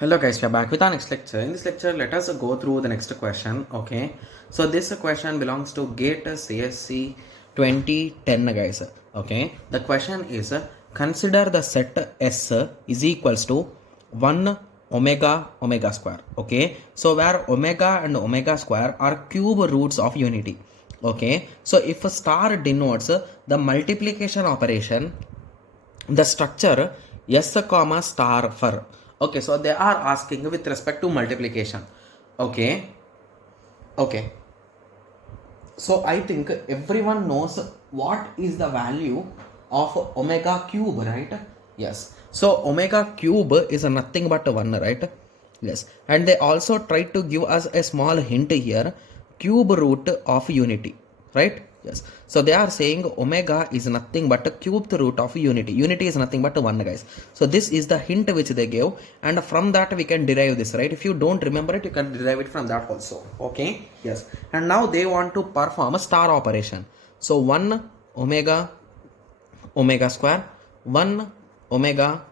Hello guys, we are back with our next lecture. In this lecture, let us go through the next question. Okay, so this question belongs to GATE CSC 2010 guys. Okay, the question is consider the set S is equals to 1 omega omega square. Okay, so where omega and omega square are cube roots of unity. Okay, so if a star denotes the multiplication operation, the structure S comma star for. Okay, so they are asking with respect to multiplication. Okay, okay, so I think everyone knows what is the value of omega cube, right? Yes, so omega cube is nothing but 1, right? Yes, and they also try to give us a small hint here, cube root of unity, right? Yes, so they are saying omega is nothing but a cubed root of unity. Unity is nothing but 1 guys. So this is the hint which they gave, and from that we can derive this, right? If you don't remember it, you can derive it from that also. Okay, yes, and now they want to perform a star operation. So 1 omega omega square, 1 omega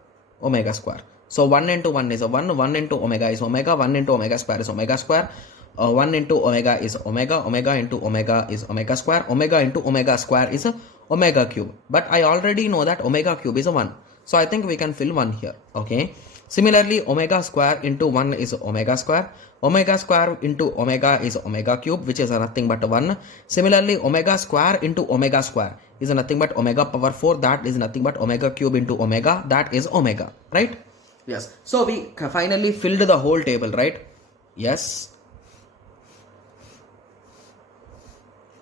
omega square. So 1 into 1 is a 1, 1 into omega is omega, 1 into omega square is omega square, 1 into omega is omega, omega into omega is omega square, omega into omega square is a omega cube. But I already know that omega cube is a 1. So I think we can fill 1 here. Okay. Similarly, omega square into 1 is omega square. Omega square into omega is omega cube, which is nothing but 1. Similarly, omega square into omega square is nothing but omega power 4. That is nothing but omega cube into omega. That is omega, right? Yes. So we finally filled the whole table, right? Yes.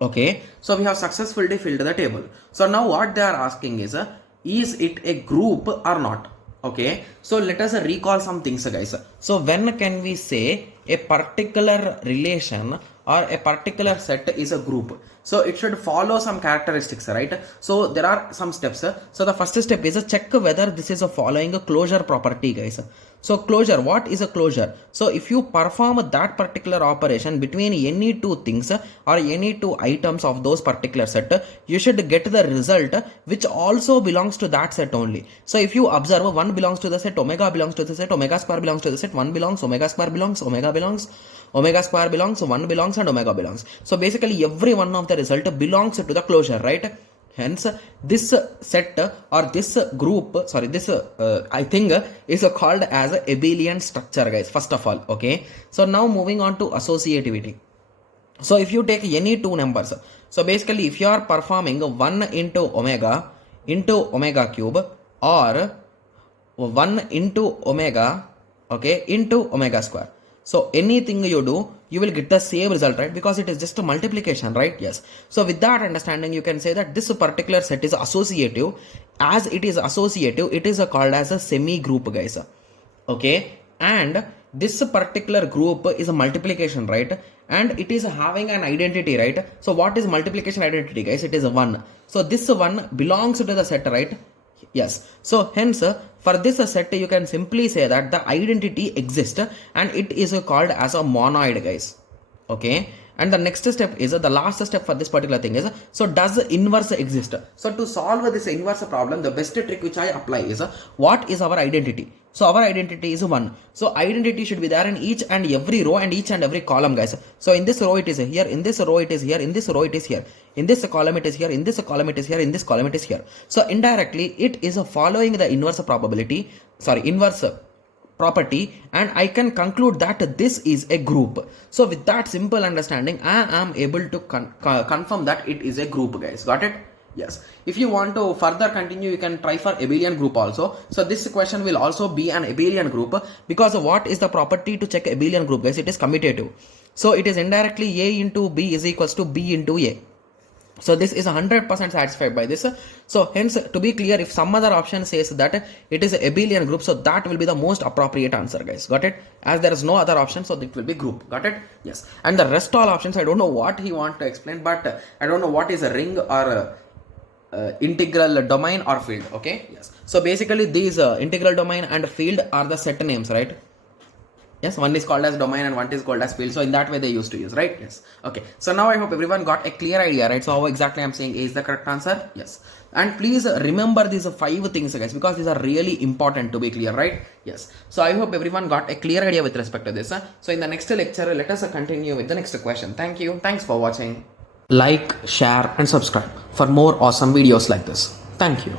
Okay, so we have successfully filled the table. So now what they are asking is it a group or not? Okay, so let us recall some things guys. So when can we say a particular relation or a particular set is a group? So it should follow some characteristics, right? So there are some steps. So the first step is check whether this is a following a closure property guys. So closure, what is a closure? So if you perform that particular operation between any two things or any two items of those particular set, you should get the result which also belongs to that set only. So if you observe, 1 belongs to the set, omega belongs to the set, omega square belongs to the set, 1 belongs, omega square belongs, omega belongs, omega square belongs, 1 belongs and omega belongs. So basically every one of the result belongs to the closure, right? Hence this set or this group, sorry, this I think is called as a abelian structure guys, first of all. Okay, so now moving on to associativity. So if you take any two numbers, so basically if you are performing 1 into omega cube or 1 into omega, okay, into omega square, so anything you do, you will get the same result, right? Because it is just a multiplication, right? Yes. So with that understanding, you can say that this particular set is associative. As it is associative, it is called as a semi group guys. Okay, and this particular group is a multiplication, right? And it is having an identity, right? So what is multiplication identity guys? It is a 1. So this 1 belongs to the set, right? Yes. So hence for this set you can simply say that the identity exists and it is called as a monoid guys. Okay, and the next step is the last step for this particular thing is, so does the inverse exist? So to solve this inverse problem, the best trick which I apply is what is our identity? So our identity is 1. So identity should be there in each and every row and each and every column guys. So in this row it is here, in this row it is here, in this row it is here, in this column it is here, in this column it is here, in this column it is here. So indirectly it is following the inverse probability, sorry, inverse property, and I can conclude that this is a group. So with that simple understanding, I am able to confirm that it is a group guys. Got it? Yes. If you want to further continue, you can try for abelian group also. So this question will also be an abelian group, because what is the property to check abelian group guys? It is commutative. So it is indirectly A into B is equals to B into A. So this is 100% satisfied by this. So hence, to be clear, if some other option says that it is a abelian group, so that will be the most appropriate answer guys. Got it? As there is no other option, so it will be group. Got it? Yes. And the rest all options, I don't know what he want to explain, but I don't know what is a ring or integral domain or field. Okay, yes. So basically these integral domain and field are the set names, right? Yes, one is called as domain and one is called as field. So in that way they used to use, right? Yes. Okay. So now I hope everyone got a clear idea, right? So how exactly I'm saying A is the correct answer? Yes. And please remember these 5 things, guys, because these are really important to be clear, right? Yes. So I hope everyone got a clear idea with respect to this. So in the next lecture, let us continue with the next question. Thank you. Thanks for watching. Like, share and subscribe for more awesome videos like this. Thank you.